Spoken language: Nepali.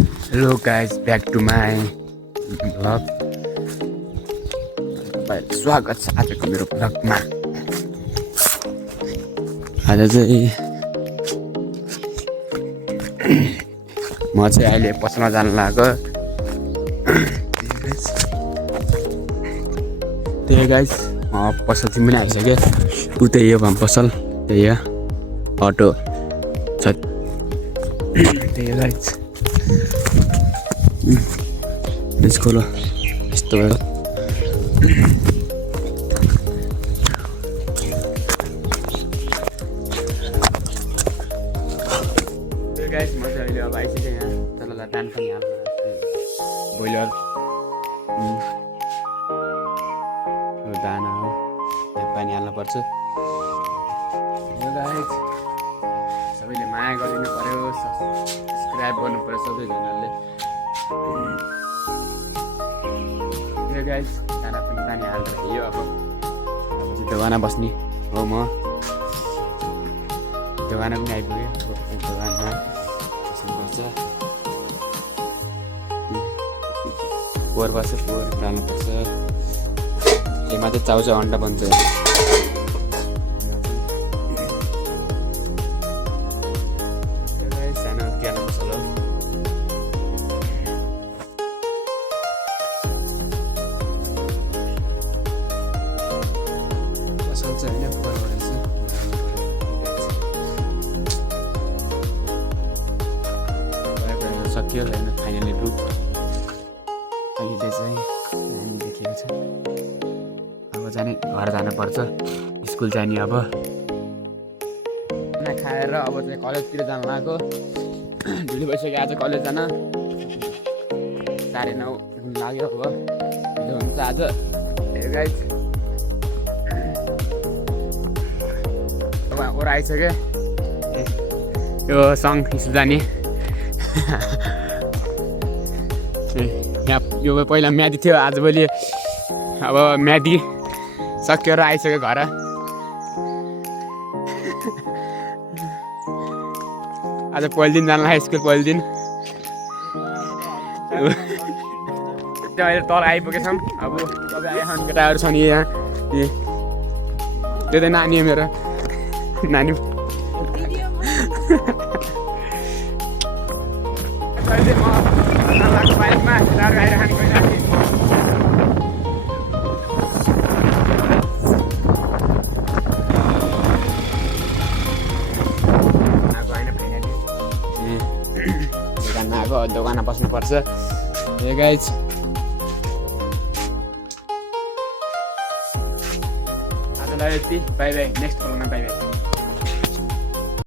Hello guys, back to my vlog. स्वागत छ आजको मेरो भ्लगमा। आज चाहिँ म चाहिँ अहिले पसलमा जानु लाग्यो। त्यही गाइस पसल चाहिँ पनि आइसक्यो। उतै यो भम पसल त्यही हो अटो छ त्यही गाइस। यसको ल यस्तो भयो। गाइस म चाहिँ अहिले अब आइसकेँ यहाँ। तललाई दान पनि हाल्नु बोइलर दाना हो, यहाँ पानी हाल्नुपर्छ। गाइस सबैले माया गरिदिनु पर्यो, सब्सक्राइब गर्नु पर्यो सबैजनाले। यो गाइस दाना पनि पानी हालेर यो अब चाहिँ दोकानमा बस्ने हो म। दोकानमा पनि आइपुग्यो। दोकानमा बस्नुपर्छ। पोहोर बस्छ, पोहोर डाल्नुपर्छ। यसमा चाहिँ चाउचाउ अन्डा बन्छ। सानो क्यानो पसल हो। पसल चाहिँ होइन पोहोर रहेछ। सक्यो होइन फाइनली लुक। अहिले चाहिँ नानी देखेको छ। अब जाने घर जानुपर्छ, स्कुल जाने। अब खाना खाएर अब चाहिँ कलेजतिर जानु लाग्यो। ढिलो भइसक्यो आज कलेज जान। 9:30 हुन लाग्यो। अब ढिलो हुन्छ आज। गाइस ओर आइसक्यो। यो सङ स्कुल जाने। यहाँ यो पहिला म्यादी थियो, आजभोलि अब म्यादी सकिएर आइसक्यो घर। आज पहिलो दिन जानु लाग्यो स्कुल। पहिलो दिन त्यो अहिले तल आइपुगेछौँ। अब तपाईँ आइखाने केटाहरू छन् यहाँ। त्यो त नानी हो मेरो नानी। बाइकमा आइरहनु दोकानमा आएको। दोकानमा बस्नुपर्छ। ए गाइस आजलाई यति। Bye bye. नेक्स्ट भ्लगमा बाई बाई।